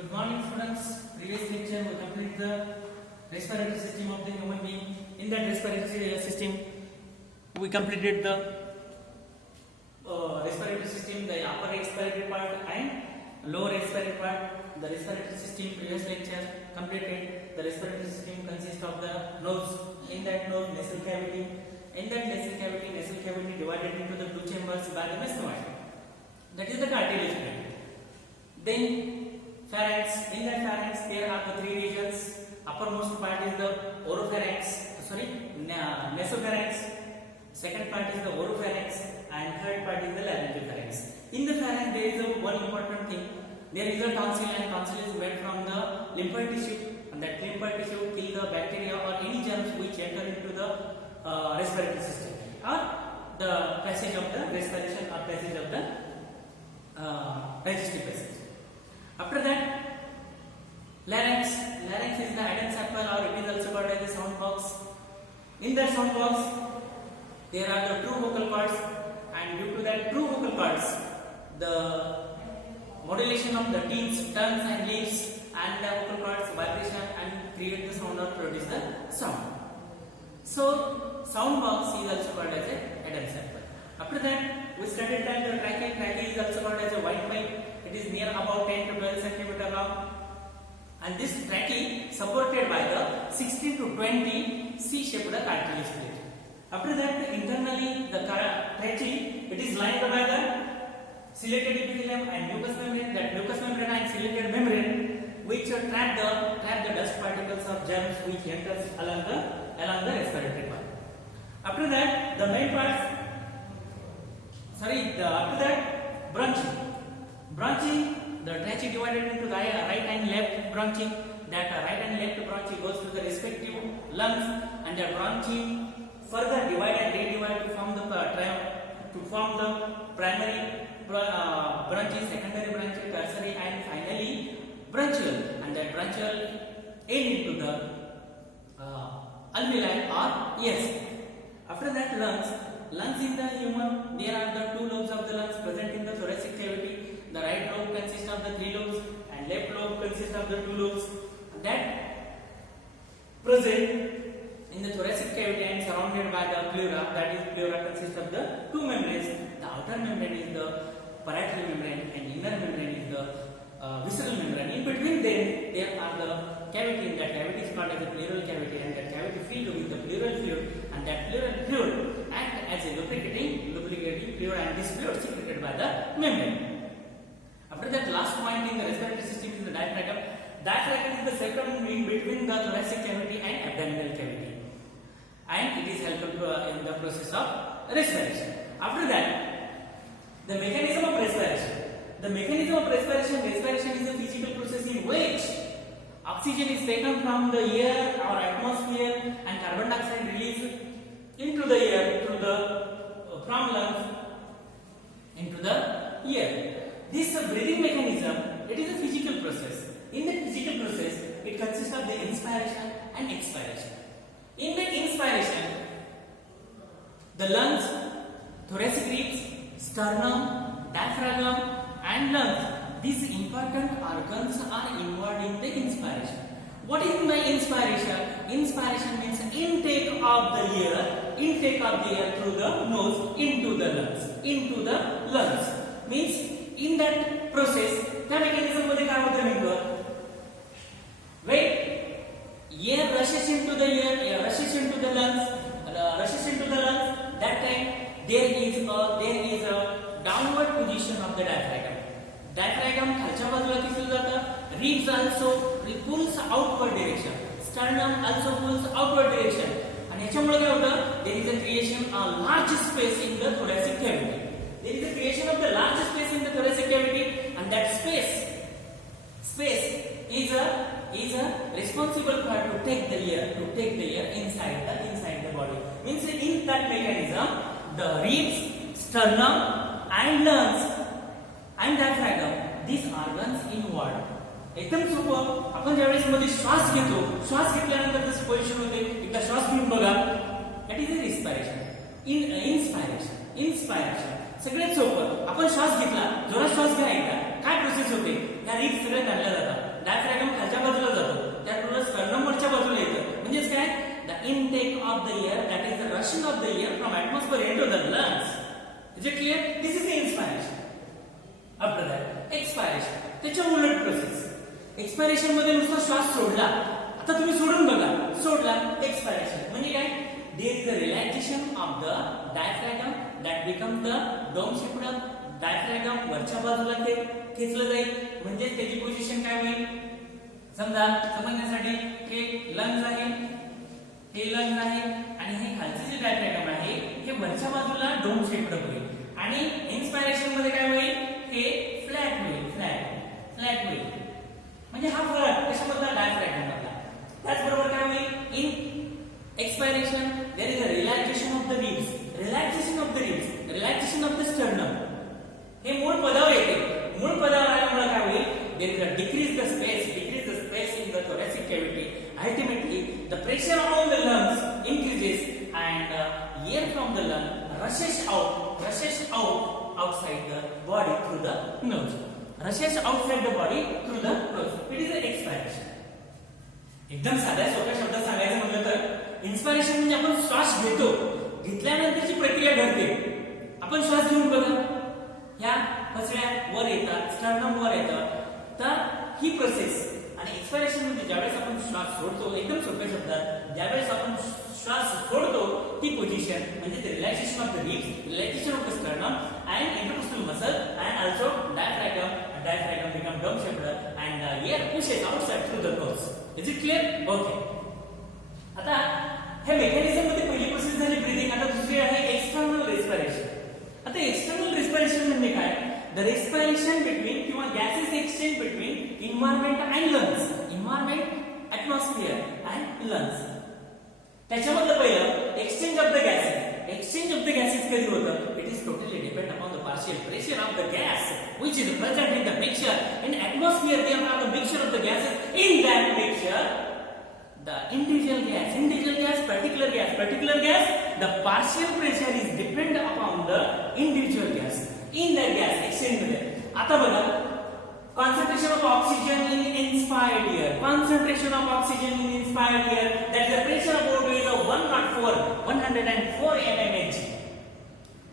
Good morning, students. Previous lecture we completed the respiratory system of the human being. In that respiratory system, we completed the respiratory system, the upper respiratory part and lower respiratory part. The respiratory system previous lecture completed. The respiratory system consists of the nose. In that nose, nasal cavity. In that nasal cavity divided into the two chambers by the mesonoid. That is the cartilage plate. Then pharynx. In that pharynx there are the three regions. Uppermost part is the nasopharynx. Second part is the oropharynx, and third part is the laryngopharynx. In the pharynx there is one important thing. There is a tonsil, and tonsil is made from the lymphoid tissue, and that lymphoid tissue kill the bacteria or any germs which enter into the respiratory system, or the passage of the respiration or passage of the digestive passage. After that, larynx. Larynx is the Adam's apple, or it is also called as the sound box. In that sound box, there are the true vocal cords, and due to that true vocal cords, the modulation of the teeth, tongues, and lips, and the vocal cords vibration and create the sound or produce the sound. So, sound box is also called as a Adam's apple. After that, we studied that the trachea. Trachea is also called as a white pipe. It is near about 10 to 12 cm long, and this trachea supported by the 16 to 20 C-shaped cartilage plate. After that, internally the trachea, it is lined by the ciliated epithelium and mucous membrane. That mucous membrane and ciliated membrane which trap the dust particles or germs which enters along the respiratory part. After that, the main parts. After that, branching. Branching, the trachea divided into the right and left branching. That right and left branching goes to the respective lungs, and the branching further divide and redivide to form the primary branches, secondary branches, tertiary, and finally branchial. And that branchial end into the alveoli or ears. After that, lungs. Lungs in the human, there are the two lobes of the lungs present in the thoracic cavity. The right lobe consists of the three lobes, and left lobe consists of the two lobes. That present in the thoracic cavity and surrounded by the pleura. That is, pleura consists of the two membranes. The outer membrane is the parietal membrane, and inner membrane is the visceral membrane. In between them, there are the cavity. That cavity is called as the pleural cavity, and that cavity filled with the pleural fluid, and that pleural fluid acts as a lubricating fluid, and this fluid secreted by the membrane. After that, last point in the respiratory system is the diaphragm. Diaphragm is the sacrum in between the thoracic cavity and abdominal cavity, and it is helpful in the process of respiration. After that, the mechanism of respiration. The mechanism of respiration is a physical process in which oxygen is taken from the air or atmosphere, and carbon dioxide released into the air through from lungs into the air. This breathing mechanism, it is a physical process. In the physical process, it consists of the inspiration and expiration. In the inspiration, the lungs, thoracic ribs, sternum, diaphragm, and lungs, these important organs are involved in the inspiration. What is my inspiration? Inspiration means intake of the air through the nose into the lungs. Means in that process, the mechanism मध्ये काय होतं नेमकं? When air rushes into the lungs, that time there is a downward position of the diaphragm. Diaphragm खालच्या बाजूला खेचलं जातं. Ribs also pulls outward direction. Sternum also pulls outward direction. आणि याच्यामुळे काय होतं? There is a creation of large space in the thoracic cavity. There is a creation of the large space in the thoracic cavity, and that space is a responsible for to take the air inside the body. Means in that mechanism, the ribs, sternum, and lungs and diaphragm, these organs involved. एकदम सोपं. आपण ज्यावेळेस मध्ये श्वास घेतो, श्वास घेतल्यानंतर जसं पोझिशन होते, एकदा श्वास घेऊन बघा. That is a respiration. Inspiration सगळ्यात सोपं. आपण श्वास घेतला, जोरात श्वास घ्या एकदा, काय प्रोसेस होते? त्या रिब्स सगळ्या काढल्या जातात. डायफ्रॅगम खालच्या बाजूला जातो, त्याचबरोबर स्टर्नम वरच्या बाजूला येतं. म्हणजेच काय, the intake of the air, that is the rushing of the air from atmosphere into the lungs. Is it clear? This is the inspiration. After that expiration, त्याच्या उलट प्रोसेस. एक्सपायरेशन मध्ये नुसता श्वास सोडला, आता तुम्ही सोडून बघा, सोडला, एक्सपायरेशन म्हणजे काय, there is a relaxation of the diaphragm that becomes the dome shaped diaphragm. वरच्या बाजूला ते खेचलं जाईल, म्हणजे त्याची पोझिशन काय होईल, समजा समजण्यासाठी हे लंग्स आहे, हे लंग्स आहे आणि हे खालचे जे डायफ्रॅगम आहे हे वरच्या बाजूला डोम शेप्ड होईल. आणि इन्स्पायरेशन मध्ये काय होईल, हे फ्लॅट होईल, फ्लॅट होईल. म्हणजे हा फरक कशामधला, डायफ्रॅगम मधला. त्याचबरोबर काय होईल, इन expiration there is a relaxation of the ribs, relaxation of the sternum. हे मूळ पदावर येते. मूळ पदावर आल्यामुळे काय होईल, there is a decrease the space in the thoracic cavity. Ultimately the pressure on the lungs increases and air from the lung rushes out outside the body through the nose, it is an expiration. एकदम साध्या सोप्या शब्दात सांगायचं म्हटलं तर inspiration म्हणजे आपण श्वास घेतो, घेतल्यानंतरची प्रक्रिया घडते. आपण श्वास घेऊन बघा, ह्या फसड्या वर येतात, स्टर्नम वर येतात, तर ही प्रोसेस. आणि एक्सपायरेशन म्हणजे ज्यावेळेस आपण श्वास सोडतो, एकदम सोप्या शब्दात ज्यावेळेस आपण श्वास सोडतो ती पोझिशन म्हणजे ते relaxation of the ribs, relaxation of the sternum and intercostal muscle and also diaphragm become dome shaped and air pushes outside through the nose. Is it clear? Okay. आता हे मेकॅनिझम मध्ये पहिली प्रोसेस झाली breathing. आता दुसरी आहे external respiration. आता external respiration म्हणजे काय, द रेस्पिरेशन बिटवीन किंवा gases exchange between environment and lungs, environment, atmosphere and lungs. त्याच्यामधलं पहिलं exchange of the gases. Exchange of the gases कधी होतं, it is totally depend upon the partial pressure of the gas which is present in the mixture. In atmosphere there are the mixture of the gases. In that mixture the individual gas, particular gas, the partial pressure is depend upon the individual gas. In that gas exchange मध्ये आता बघा, concentration of oxygen in inspired air, that the pressure about is 104 mmHg,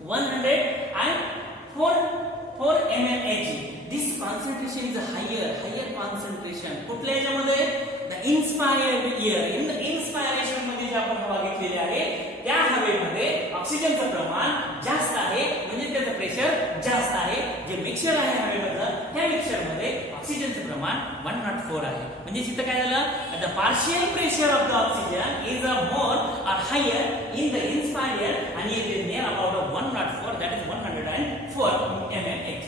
104 mmHg. This concentration is a higher concentration. कुठल्या याच्यामध्ये, the inspired air. In the inspiration मध्ये जे आपण हवा घेतलेली आहे त्या हवेमध्ये ऑक्सिजनचं प्रमाण जास्त आहे, म्हणजे त्याचं प्रेशर जास्त आहे. जे मिक्सचर आहे हवेमधलं त्या मिक्सचर मध्ये ऑक्सिजनचं प्रमाण 104 आहे. म्हणजे तिथं काय झालं, the partial pressure of the oxygen is a more or higher in the inspired air आणि it is near about 104, that is 104 mmHg.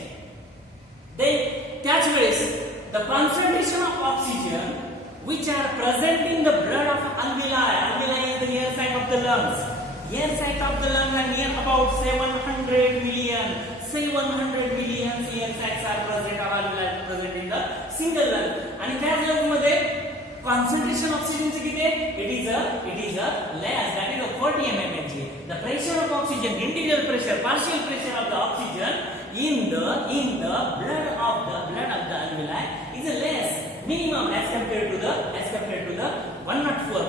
त्याच वेळेस the concentration of oxygen which are present in the blood of alveoli is the air sac of the lungs. Air sac of the lungs are near about 700 million air sacs are present or alveoli present in the single lung. आणि त्या lung मध्ये concentration oxygen चे किती आहे, it is a less, that is a 40 mmHg. The pressure of oxygen, individual pressure, partial pressure of the oxygen in the blood of the alveoli is a less, minimum as compared to the 104.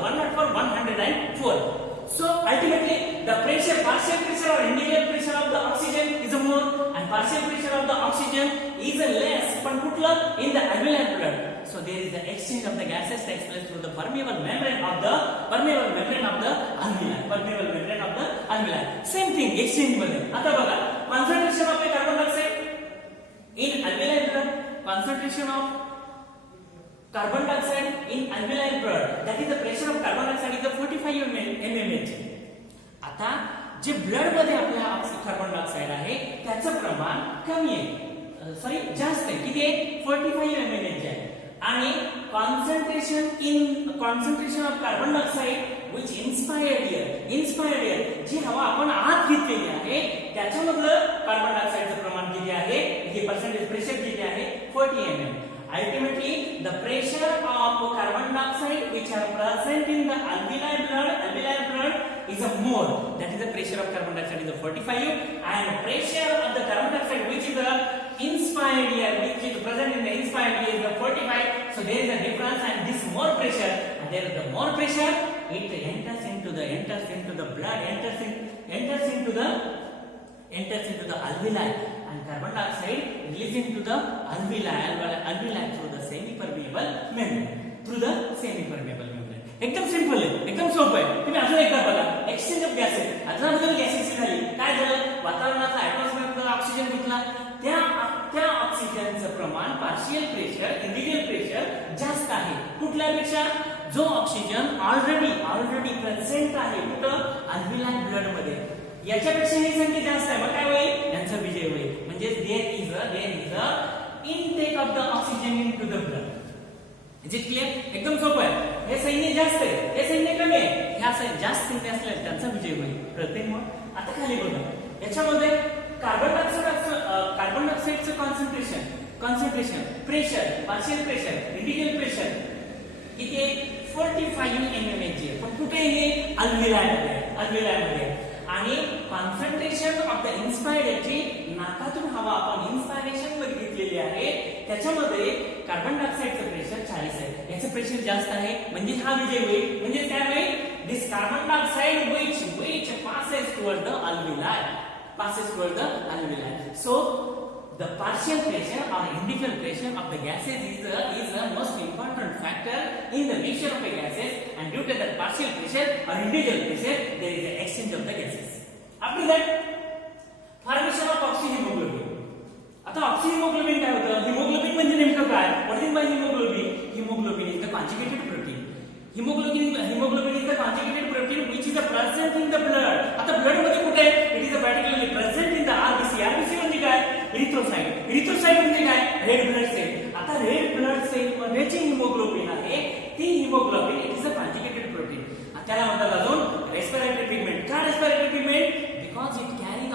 So ultimately the pressure, partial pressure or individual pressure of the oxygen is more and partial pressure of the oxygen is less, पण कुठलं, in the alveolar blood. So there is the exchange of the gases takes place through the permeable membrane of the alveoli. Same thing exchange मध्ये. आता बघा, concentration of the carbon dioxide in alveolar blood, concentration of carbon dioxide in alveolar blood, that is the pressure of carbon dioxide is 45 mmHg. आता जे blood मध्ये आपल्या carbon dioxide आहे त्याचं प्रमाण कमी आहे, जास्त आहे. किती आहे, 45 mmHg आहे. आणि concentration of carbon dioxide which inspired air, जी हवा आपण आत घेतलेली आहे त्याच्यामधलं कार्बन डायऑक्साइडचं प्रमाण किती आहे, हे पर्सेंटेज प्रेशर किती आहे, 40 mm. Ultimately, the pressure of carbon dioxide which are present in the alveolar blood is a more. That is the pressure of carbon dioxide is a 45, and pressure of the carbon dioxide which is the inspired air, which is present in the inspired air is the 45. So there is a difference, and this more pressure, and there is the more pressure, it enters into the blood, enters into the alveoli, and carbon dioxide released into the alveoli through the semi-permeable membrane. एकदम simple आहे, एकदम सोपं आहे. तुम्ही अजून एकदा बघा, exchange of gases, अदलाबदल गॅसेसची झाली, काय झालं, वातावरणाचा ऍटमॉस्फिअरचा ऑक्सिजन घेतला, त्या ऑक्सिजनचं प्रमाण पार्शियल प्रेशर, इंडिव्हिज्युअल प्रेशर जास्त आहे कुठल्यापेक्षा, जो ऑक्सिजन ऑलरेडी प्रेझेंट आहे कुठं, अल्व्हिलाय ब्लड मध्ये, याच्यापेक्षा ही संख्या जास्त आहे. मग काय होईल, यांचा विजय होईल. म्हणजे there is a intake of the oxygen into the blood. Is it clear? एकदम सोपं आहे. हे सैन्य जास्त आहे, हे सैन्य कमी आहे, ह्या जास्त सैन्य असल्यास त्यांचा विजय होईल. कळते मग? आता खाली बघा, याच्यामध्ये कार्बन डायऑक्साइडचं concentration, pressure, partial pressure, individual pressure किती आहे, 45 mmHg. पण कुठे हे, अल्व्हिलायमध्ये. आणि कॉन्सन्ट्रेशन ऑफ द इन्स्पायरेटरी, नाकातून हवा आपण इन्स्पायरेशन मध्ये घेतलेली आहे, त्याच्यामध्ये कार्बन डायऑक्साइडचं प्रेशर 40 आहे, याचं प्रेशर जास्त आहे, म्हणजे हा विजय होईल. म्हणजे काय होईल, this carbon dioxide which passes toward the alveoli. So the partial pressure or individual pressure of the gases is the most important factor in the mixture of the gases, and due to that partial pressure or individual pressure there is an exchange of the gases. After that, formation of oxyhemoglobin. आता ऑक्सिहेमोग्लोबिन काय होतं, haemoglobin म्हणजे नेमकं काय, what is by haemoglobin is the conjugated protein. Haemoglobin is the conjugated protein which is present in the blood. आता blood मध्ये कुठे आहे, it is particularly present in the RBC. RBC म्हणजे काय, इरिथ्रोसाइट म्हणजे काय, रेड ब्लड सेल. आता red blood cell मध्ये जे हिमोग्लोबिन आहे, ती haemoglobin it is a conjugated protein. त्याला म्हणतात अजून रेस्पिरेटरी पिगमेंट. का respiratory pigment, because it carry the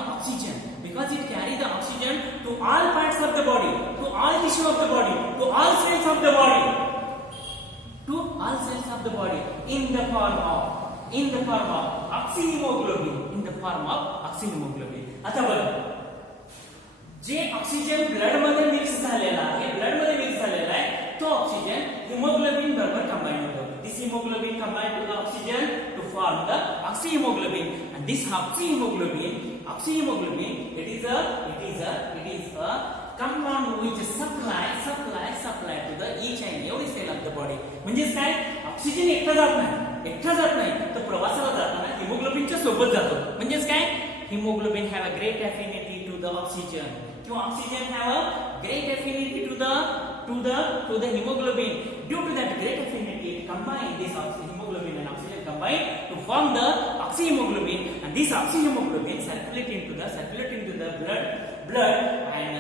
oxygen to all parts of the body, to all tissue of the body, to all cells of the body, in the form of oxyhemoglobin. आता बघा, जे oxygen blood मध्ये mix झालेला आहे, तो oxygen hemoglobin बरोबर combine होतो. This hemoglobin combine to the oxygen to form the oxyhemoglobin, and this oxyhemoglobin it is a compound which supply to the each and every cell of the body. म्हणजे काय, oxygen एकटा जात नाही, तर प्रवासाला जाताना हिमोग्लोबिनच्या सोबत जातो. म्हणजे काय, haemoglobin have a great affinity to the oxygen, किंवा oxygen have a great affinity to the hemoglobin. Due to that great affinity, it combine this hemoglobin and oxygen combine to form the oxyhemoglobin, and this oxyhemoglobin circulate into the blood and